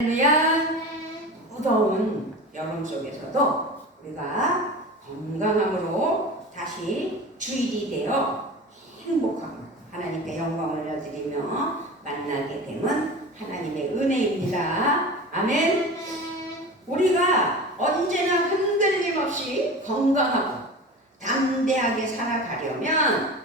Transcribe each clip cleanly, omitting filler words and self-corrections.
할렐루야. 무더운 여름 속에서도 우리가 건강함으로 다시 주일이 되어 행복하고 하나님께 영광을 올려드리며 만나게 됨은 하나님의 은혜입니다. 아멘. 우리가 언제나 흔들림 없이 건강하고 담대하게 살아가려면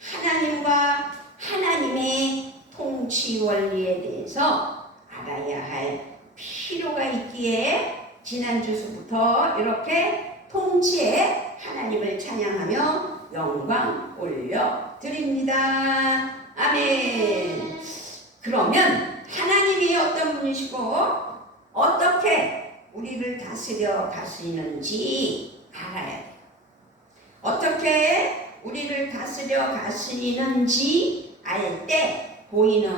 하나님과 하나님의 통치 원리에 대해서 알아야 할 필요가 있기에 지난 주부터 이렇게 통치에 하나님을 찬양하며 영광 올려 드립니다. 아멘. 그러면 하나님이 어떤 분이시고 어떻게 우리를 다스려 가시는지 알아야 돼요. 어떻게 우리를 다스려 가시는지 알 때 보이는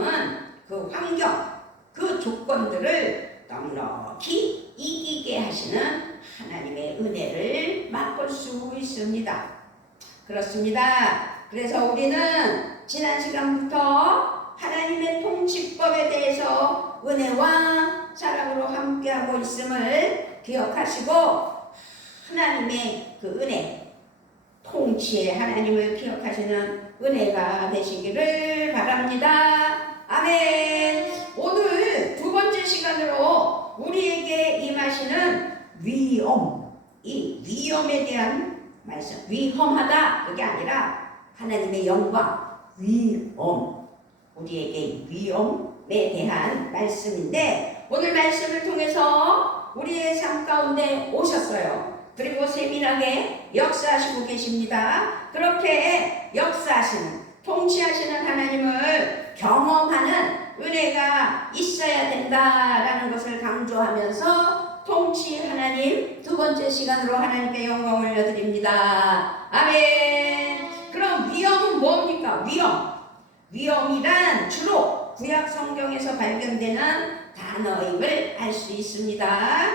그 환경, 그 조건들을 넉넉히 이기게 하시는 하나님의 은혜를 맛볼 수 있습니다. 그렇습니다. 그래서 우리는 지난 시간부터 하나님의 통치법에 대해서 은혜와 사랑으로 함께하고 있음을 기억하시고 하나님의 그 은혜, 통치의 하나님을 기억하시는 은혜가 되시기를 바랍니다. 아멘. 오늘 두 번째 시간으로 우리에게 임하시는 위험, 이 위험에 대한 말씀. 위험하다 그게 아니라 하나님의 영광, 위험, 우리에게 위험에 대한 말씀인데 오늘 말씀을 통해서 우리의 삶 가운데 오셨어요. 그리고 세밀하게 역사하시고 계십니다. 그렇게 역사하시는, 통치하시는 하나님을 경험하는 은혜가 있어야 된다라는 것을 강조하면서 통치 하나님 두 번째 시간으로 하나님께 영광을 올려드립니다. 아멘. 그럼 위험은 뭡니까? 위험이란 주로 구약 성경에서 발견되는 단어임을 알 수 있습니다.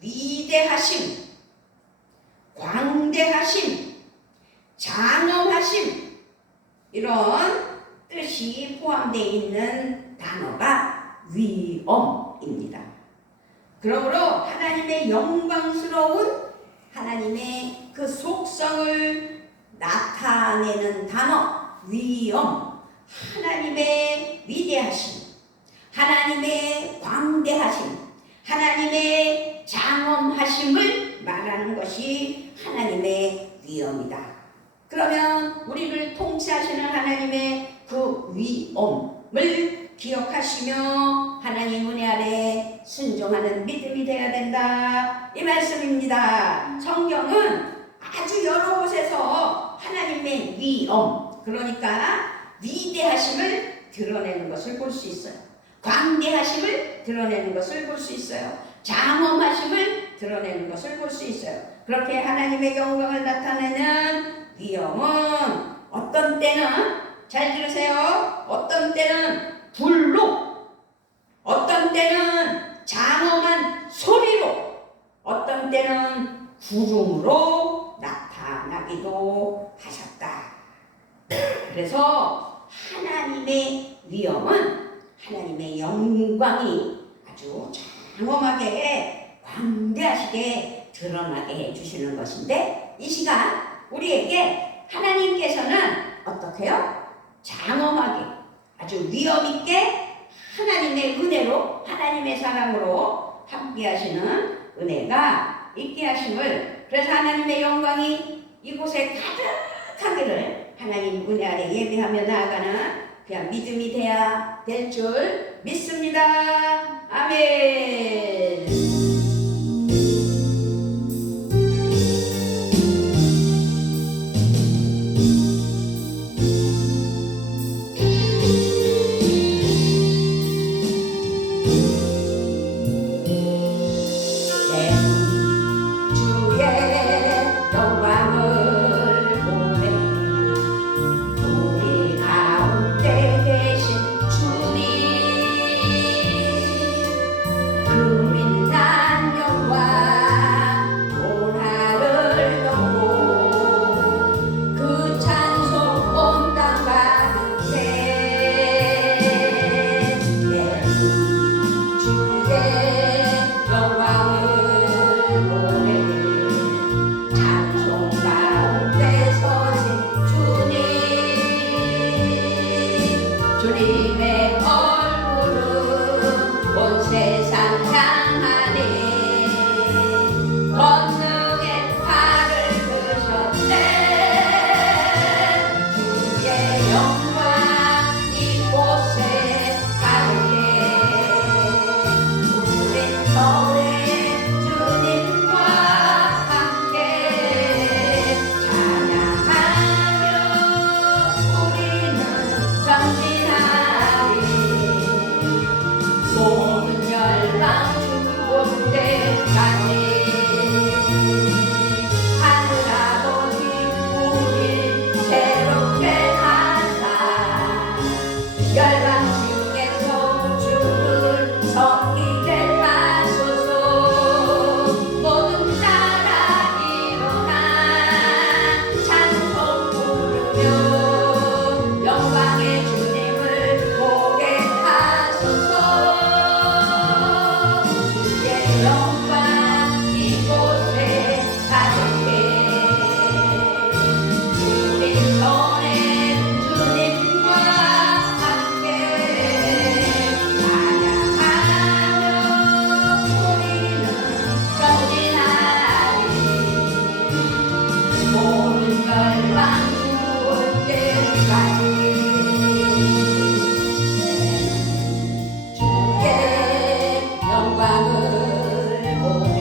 위대하심, 광대하심, 장엄하심, 이런 뜻이 포함되어 있는 단어가 위엄입니다. 그러므로 하나님의 영광스러운 하나님의 그 속성을 나타내는 단어 위엄, 하나님의 위대하심, 하나님의 광대하심, 하나님의 장엄하심을 말하는 것이 하나님의 위엄이다. 그러면 우리를 통치하시는 하나님의 그 위엄을 기억하시며 하나님 은혜 아래 순종하는 믿음이 되어야 된다, 이 말씀입니다. 성경은 아주 여러 곳에서 하나님의 위엄, 그러니까 위대하심을 드러내는 것을 볼 수 있어요. 광대하심을 드러내는 것을 볼 수 있어요. 장엄하심을 드러내는 것을 볼 수 있어요. 그렇게 하나님의 영광을 나타내는 위엄은 어떤 때는, 잘 들으세요, 어떤 때는 불로, 어떤 때는 장엄한 소리로, 어떤 때는 구름으로 나타나기도 하셨다. 그래서 하나님의 위엄은 하나님의 영광이 아주 장엄하게 광대하시게 드러나게 해주시는 것인데, 이 시간 우리에게 하나님께서는 어떻게 해요? 장엄하게, 아주 위엄있게 하나님의 은혜로, 하나님의 사랑으로 함께 하시는 은혜가 있게 하심을, 그래서 하나님의 영광이 이곳에 가득하기를 하나님 은혜 아래 예배하며 나아가는 그냥 믿음이 돼야 될 줄 믿습니다. 아멘. 세상 향하니 권능의 팔을 드셨네. 주의 영광 이곳에 가득해. 우리 서울의 주님과 함께 찬양하며 우리는 전진하리. 모든 열방 죽을 때까지 하늘 아버지 우리 새롭게 하사 열방 중에서 주를 섬기게 하소서. 모든 나라 일어나 찬송 부르며 영광의 주님을 보게 하소서. 주의 영광 이곳에 가득해. 우리 손에 주님과 함께 찬양하며 우리는 전진하리. 모든 열방 죽을 때까지 주의 영광을 보내.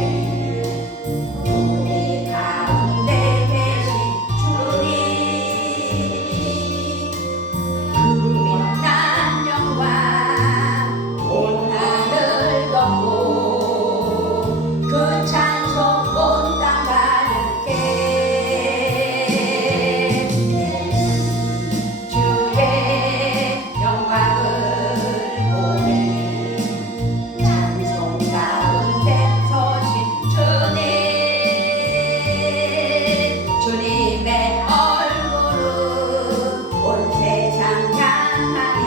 우리 가운데 계신 주님 그 빛난 영광 온 하늘 덮고 그 찬송 온 땅 가득해. 주의 영광을 보내. 찬송 가운데 서신 주님 주님의 얼굴은 온 세상 향하니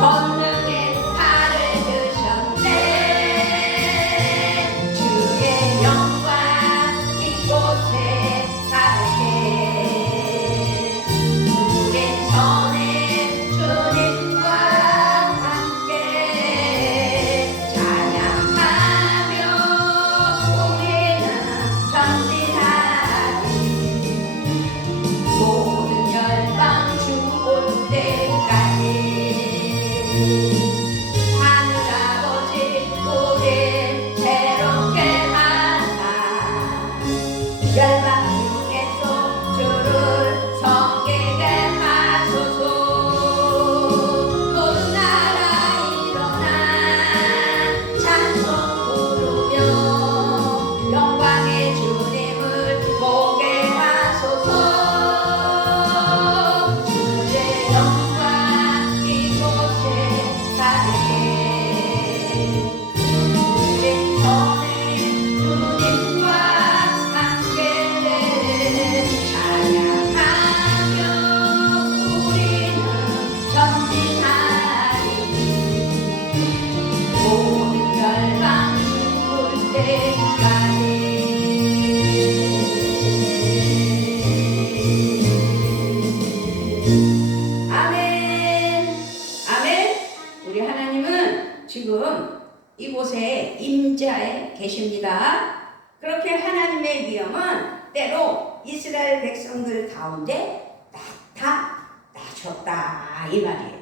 권능의 팔을 드셨네. 주의 영광 이곳에 가득해. 우리 손에 주님과 함께 찬양하며 우리는 전진하리. 모든 열방 죽을 때까지 하늘 아버지 우리 새롭게 하사 열방 중에서 주를 섬기게 하소서. 모든 나라 일어나 찬송 부르며 영광의 주님을 보게 하소서. 주의 영광 이곳에 가득해. 우리 손에 주님과 함께 찬양하며 우리는 전진하리. 모든 열방 죽을 때까지. 아멘. 아멘. 우리 하나님은 지금 이곳에 임자에 계십니다. 그렇게 하나님의 위엄은 때로 이스라엘 백성들 가운데 나타나셨다 이 말이에요.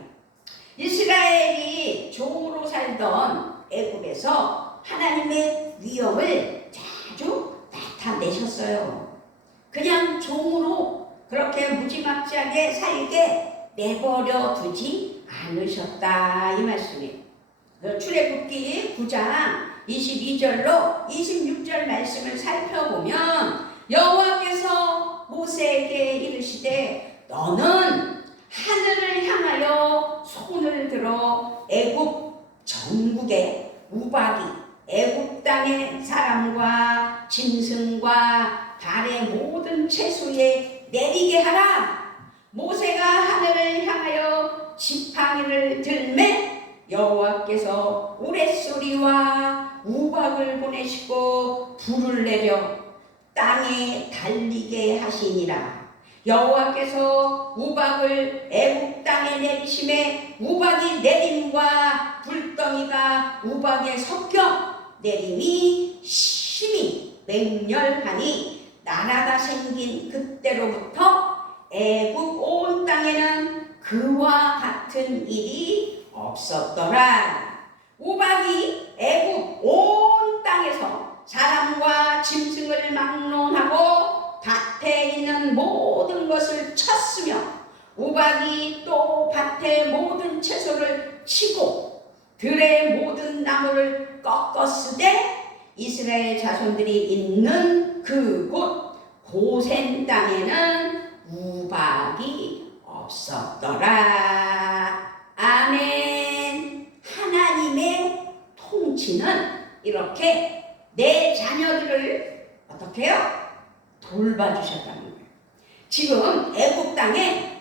이스라엘이 종으로 살던 애굽에서 하나님의 위엄을 자주 나타내셨어요. 그냥 종으로 그렇게 무지막지하게 살게 내버려 두지 않으셨다 이 말씀이에요. 출애굽기 9장 22절로 26절 말씀을 살펴보면 여호와께서 모세에게 이르시되 너는 하늘을 향하여 손을 들어 애굽 전국의 우박이 애굽 땅의 사람과 짐승과 발의 모든 채소에 내리게 하라. 모세가 하늘을 향하여 지팡이를 들매 여호와께서 우레소리와 우박을 보내시고 불을 내려 땅에 달리게 하시니라. 여호와께서 우박을 애굽 땅에 내리심에 우박이 내림과 불 바람과 우박에 섞여 내림이 심히 맹렬하니 나라가 생긴 그때로부터 애굽 온 땅에는 그와 같은 일이 없었더라. 우박이 애굽 온 땅에서 사람과 짐승을 막론하고 밭에 있는 모든 것을 쳤으며 우박이 또 밭의 모든 채소를 치고 들의 모든 나무를 꺾었으되 이스라엘 자손들이 있는 그곳 고센 땅에는 우박이 없었더라. 아멘. 하나님의 통치는 이렇게 내 자녀들을 어떻게 해요? 돌봐주셨다는 거예요. 지금 애굽 땅에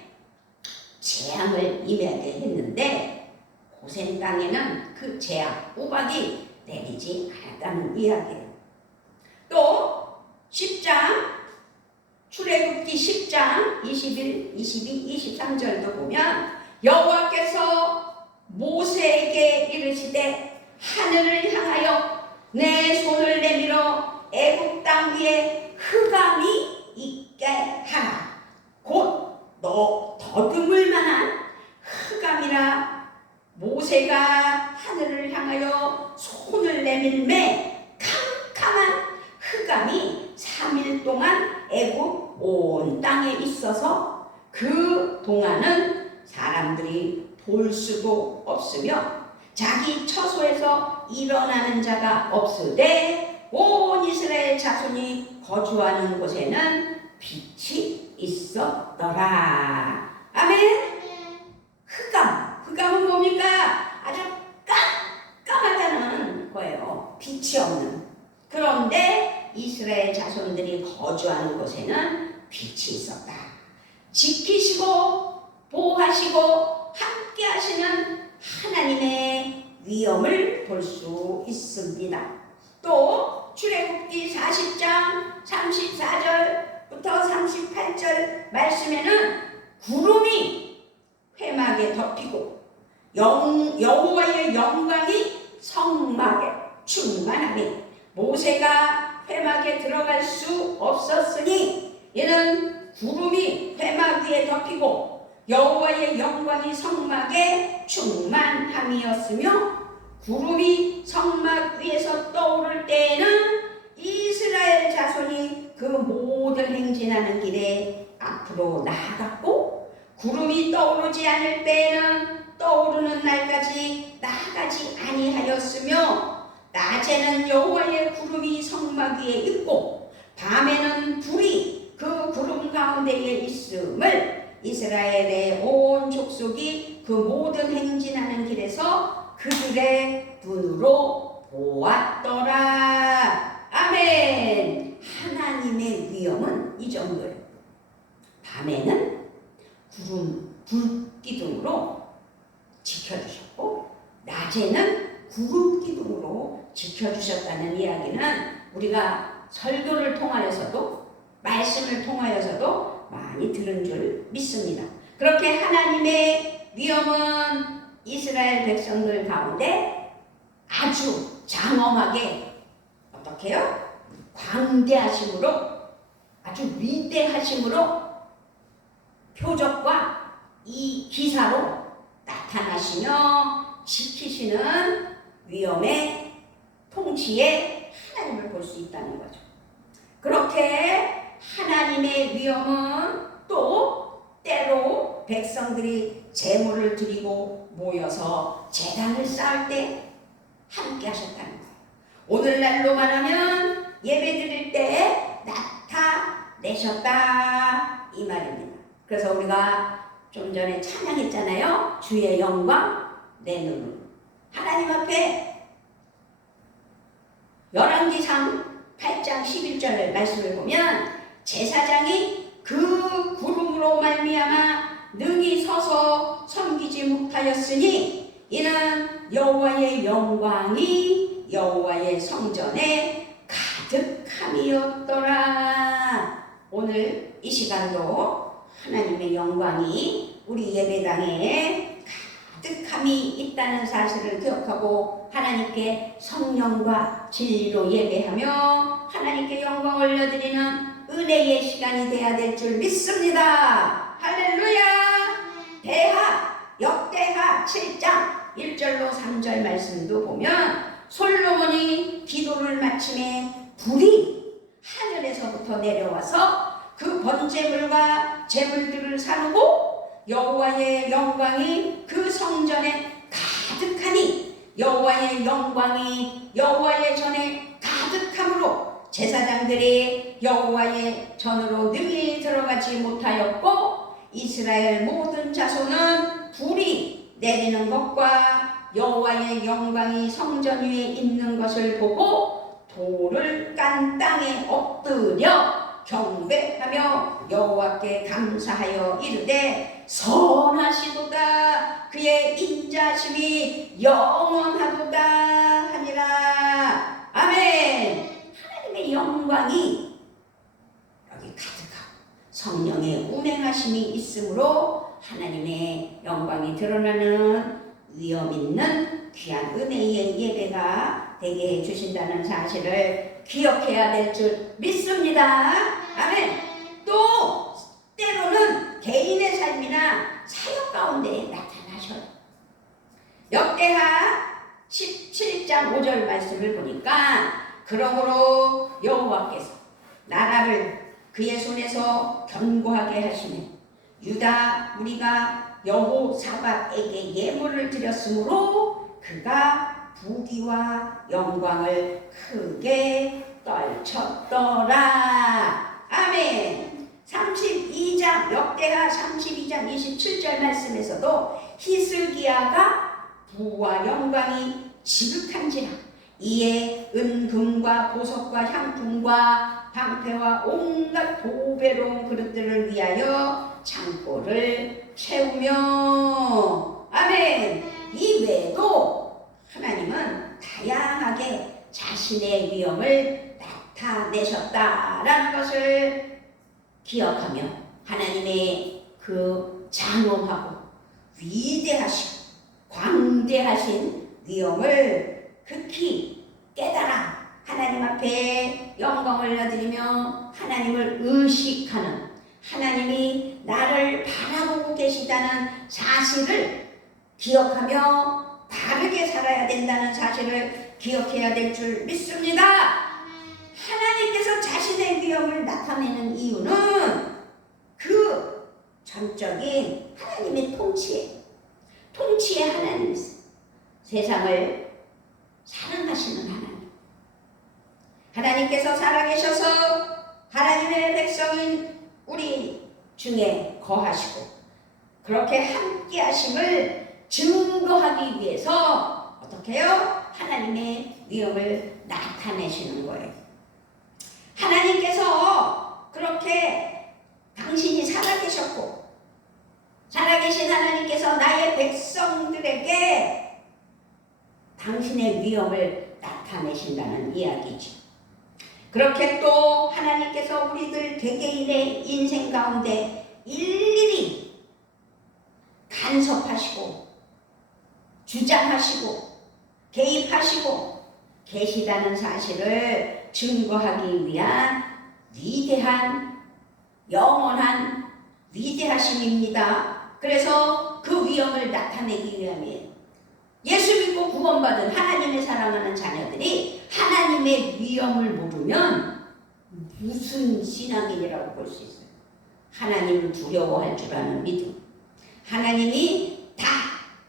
재앙을 임하게 했는데 고센 땅에는 그 재앙, 우박이 내리지 않았다는 이야기예요. 또 10장 출애굽기 10장 21, 22, 23절도 보면 여호와께서 모세에게 이르시되 하늘을 향하여 내 손을 내밀어 애굽 땅 위에 흑암이 있게 하라. 곧 너 더듬을 만한 흑암이라. 모세가 하늘을 향하여 손을 내밀매 캄캄한 흑암이 3일 동안 애굽 온 땅에 있어서 그 동안은 사람들이 볼 수도 없으며 자기 처소에서 일어나는 자가 없으되 온 이스라엘 자손이 거주하는 곳에는 빛이 있었더라. 아멘. 흑암은 뭡니까? 아주 깜깜하다는 거예요. 빛이 없는. 그런데 이스라엘 자손들이 거주하는 곳에는 빛이 있었다. 지키시고 보호하시고 함께 하시는 하나님의 위엄을 볼 수 있습니다. 또 출애굽기 40장 34절부터 38절 말씀에는 구름이 회막에 덮이고 여호와의 영광이 성막에 충만하니 모세가 회막에 들어갈 수 없었으니 이는 구름이 회막 위에 덮이고 여호와의 영광이 성막에 충만함이었으며 구름이 성막 위에서 떠오를 때에는 이스라엘 자손이 그 모든 행진하는 길에 앞으로 나아갔고 구름이 떠오르지 않을 때에는 떠오르는 날까지 나아가지 아니하였으며 낮에는 여호와의 구름이 성막 위에 있고 밤에는 불이 그 구름 가운데에 있음을 이스라엘의 온 족속이 그 모든 행진하는 길에서 그들의 눈으로 보았더라. 아멘. 하나님의 위엄은 이 정도예요. 밤에는 불기둥으로 지켜주셨고 낮에는 구름기둥으로 지켜주셨다는 이야기는 우리가 설교를 통하여서도 말씀을 통하여서도 많이 들은 줄 믿습니다. 그렇게 하나님의 위엄은 이스라엘 백성들 가운데 아주 장엄하게 어떻게 해요? 광대하심으로 아주 위대하심으로 표적과 이 기사로 나타나시며 지키시는 위엄의 통치에 하나님을 볼 수 있다는 거죠. 그렇게 하나님의 위엄은 또 때로 백성들이 제물을 드리고 모여서 제단을 쌓을 때 함께 하셨다는 거예요. 오늘날로 말하면 예배 드릴 때 나타내셨다 이 말입니다. 그래서 우리가 좀 전에 찬양했잖아요. 주의 영광 내 눈으로. 하나님 앞에 열왕기상 8장 11절 말씀을 보면 제사장이 그 구름으로 말미암아 능히 서서 섬기지 못하였으니 이는 여호와의 영광이 여호와의 성전에 가득함이었더라. 오늘 이 시간도 하나님의 영광이 우리 예배당에 가득함이 있다는 사실을 기억하고 하나님께 성령과 진리로 예배하며 하나님께 영광 올려드리는 은혜의 시간이 되어야 될 줄 믿습니다. 할렐루야. 역대하 7장 1절로 3절 말씀도 보면 솔로몬이 기도를 마침에 불이 하늘에서부터 내려와서 그 번제물과 제물들을 사르고 여호와의 영광이 그 성전에 가득하니 여호와의 영광이 여호와의 전에 가득함으로 제사장들이 여호와의 전으로 능히 들어가지 못하였고 이스라엘 모든 자손은 불이 내리는 것과 여호와의 영광이 성전 위에 있는 것을 보고 돌을 깐 땅에 엎드려 경배하며 여호와께 감사하여 이르되 선하시도다 그의 인자심이 영원하도다 하니라. 아멘. 하나님의 영광이 여기 가득하고 성령의 운행하심이 있으므로 하나님의 영광이 드러나는 위엄 있는 귀한 은혜의 예배가 되게 해주신다는 사실을 기억해야 될 줄 믿습니다. 아멘. 또 때로는 개인의 삶이나 사역 가운데 나타나셔요. 역대하 17장 5절 말씀을 보니까 그러므로 여호와께서 나라를 그의 손에서 견고하게 하시네 유다 무리가 여호사밧에게 예물을 드렸으므로 그가 부귀와 영광을 크게 떨쳤더라. 아멘. 32장 역대하 32장 27절 말씀에서도 히스기야가 부와 영광이 지극한지라 이에 은금과 보석과 향품과 방패와 온갖 보배로운 그릇들을 위하여 창고를 채우며 아멘. 이 외에도 하나님은 다양하게 자신의 위엄을 나타내셨다라는 것을 기억하며 하나님의 그 장엄하고 위대하시고 광대하신 위엄을 극히 깨달아 하나님 앞에 영광을 올려드리며 하나님을 의식하는 하나님이 나를 바라보고 계시다는 사실을 기억하며 바르게 살아야 된다는 사실을 기억해야 될 줄 믿습니다. 하나님께서 자신의 위엄을 나타내는 이유는 그 전적인 하나님의 통치의 하나님, 세상을 사랑하시는 하나님. 하나님께서 살아계셔서 하나님의 백성인 우리 중에 거하시고 그렇게 함께 하심을 증거하기 위해서 어떻게 해요? 하나님의 위엄을 나타내시는 거예요. 하나님께서 그렇게 당신이 살아계셨고 살아계신 하나님께서 나의 백성들에게 당신의 위엄을 나타내신다는 이야기죠. 그렇게 또 하나님께서 우리들 개개인의 인생 가운데 일일이 간섭하시고 주장하시고 개입하시고 계시다는 사실을 증거하기 위한 위대한 영원한 위대하심입니다. 그래서 그 위엄을 나타내기 위함이에요. 예수 믿고 구원받은 하나님의 사랑하는 자녀들이 하나님의 위엄을 모르면 무슨 신앙인이라고 볼 수 있어요. 하나님을 두려워할 줄 아는 믿음, 하나님이 다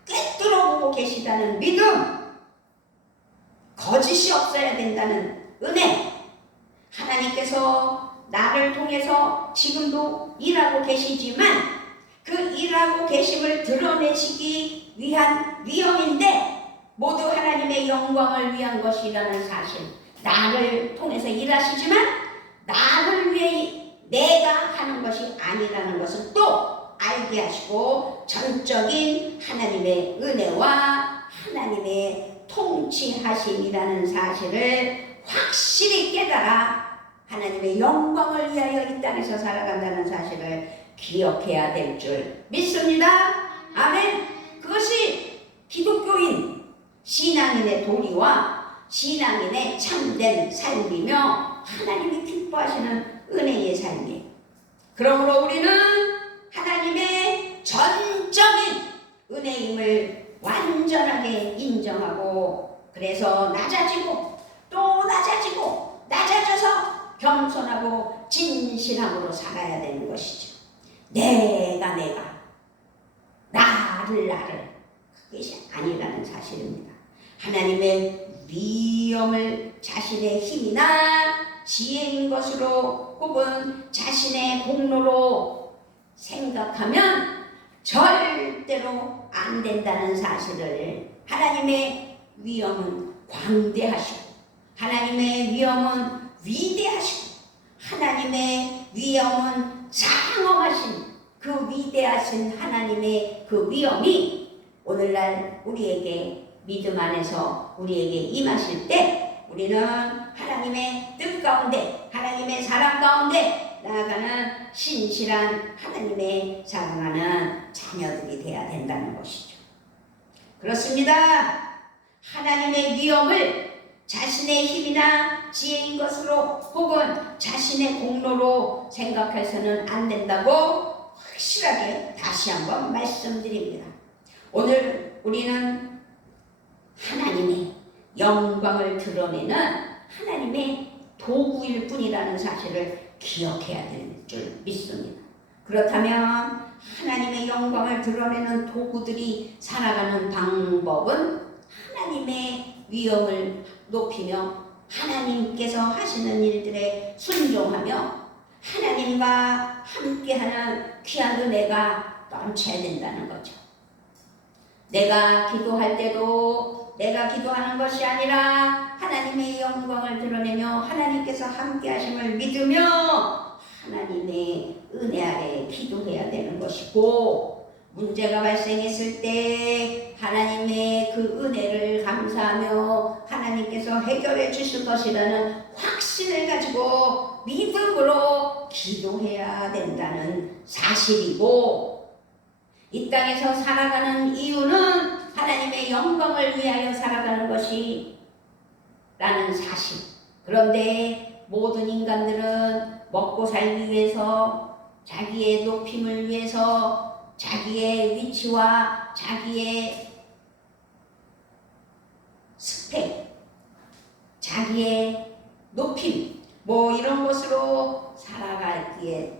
꿰뚫어보고 계시다는 믿음, 거짓이 없어야 된다는 은혜, 하나님께서 나를 통해서 지금도 일하고 계시지만 그 일하고 계심을 드러내시기 위한 위엄인데 모두 하나님의 영광을 위한 것이라는 사실, 나를 통해서 일하시지만 나를 위해 내가 하는 것이 아니라는 것을 또 알게 하시고 전적인 하나님의 은혜와 하나님의 통치하심이라는 사실을 확실히 깨달아 하나님의 영광을 위하여 이 땅에서 살아간다는 사실을 기억해야 될 줄 믿습니다. 아멘. 그것이 신앙인의 도리와 신앙인의 참된 삶이며 하나님이 기뻐하시는 은혜의 삶이에요. 그러므로 우리는 하나님의 전적인 은혜임을 완전하게 인정하고, 그래서 낮아지고 또 낮아지고 낮아져서 겸손하고 진실함으로 살아야 되는 것이죠. 내가 나를 그것이 아니라는 사실입니다. 하나님의 위엄을 자신의 힘이나 지혜인 것으로 혹은 자신의 공로로 생각하면 절대로 안 된다는 사실을, 하나님의 위엄은 광대하시고 하나님의 위엄은 위대하시고 하나님의 위엄은 장엄하신 그 위대하신 하나님의 그 위엄이 오늘날 우리에게 믿음 안에서 우리에게 임하실 때 우리는 하나님의 뜻 가운데 하나님의 사랑 가운데 나아가는 신실한 하나님의 사랑하는 자녀들이 되어야 된다는 것이죠. 그렇습니다. 하나님의 위엄을 자신의 힘이나 지혜인 것으로 혹은 자신의 공로로 생각해서는 안 된다고 확실하게 다시 한번 말씀드립니다. 오늘 우리는 하나님의 영광을 드러내는 하나님의 도구일 뿐이라는 사실을 기억해야 될 줄 믿습니다. 그렇다면 하나님의 영광을 드러내는 도구들이 살아가는 방법은 하나님의 위엄을 높이며 하나님께서 하시는 일들에 순종하며 하나님과 함께하는 귀한 은혜가 넘쳐야 된다는 거죠. 내가 기도할 때도 내가 기도하는 것이 아니라 하나님의 영광을 드러내며 하나님께서 함께 하심을 믿으며 하나님의 은혜 아래 기도해야 되는 것이고, 문제가 발생했을 때 하나님의 그 은혜를 감사하며 하나님께서 해결해 주실 것이라는 확신을 가지고 믿음으로 기도해야 된다는 사실이고, 이 땅에서 살아가는 이유는 하나님의 영광을 위하여 살아가는 것이 라는 사실. 그런데 모든 인간들은 먹고 살기 위해서, 자기의 높임을 위해서, 자기의 위치와 자기의 스펙, 자기의 높임 이런 것으로 살아가기에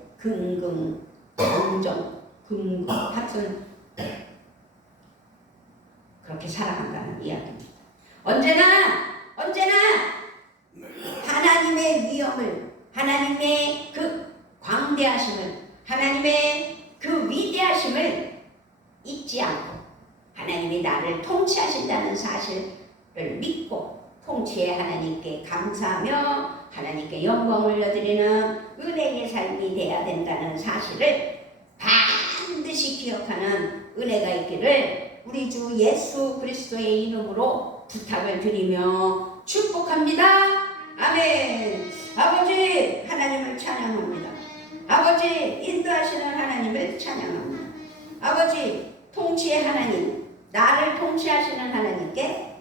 하여튼 그렇게 살아간다는 이야기입니다. 언제나 하나님의 위엄을, 하나님의 그 광대하심을, 하나님의 그 위대하심을 잊지 않고 하나님이 나를 통치하신다는 사실을 믿고 통치의 하나님께 감사하며 하나님께 영광을 올려드리는 은혜의 삶이 되어야 된다는 사실을 반드시 기억하는 은혜가 있기를 우리 주 예수 그리스도의 이름으로 부탁을 드리며 축복합니다. 아멘. 아버지 하나님을 찬양합니다. 아버지 인도하시는 하나님을 찬양합니다. 아버지 통치의 하나님, 나를 통치하시는 하나님께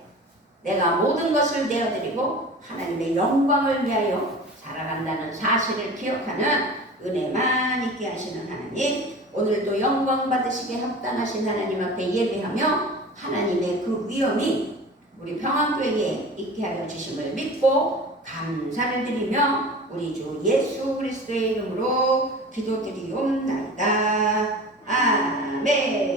내가 모든 것을 내어드리고 하나님의 영광을 위하여 살아간다는 사실을 기억하는 은혜만 있게 하시는 하나님, 오늘도 영광 받으시게 합당하신 하나님 앞에 예배하며 하나님의 그 위엄이 우리 평안교회에 있게 하여 주심을 믿고 감사를 드리며 우리 주 예수 그리스도의 이름으로 기도드리옵나이다. 아멘.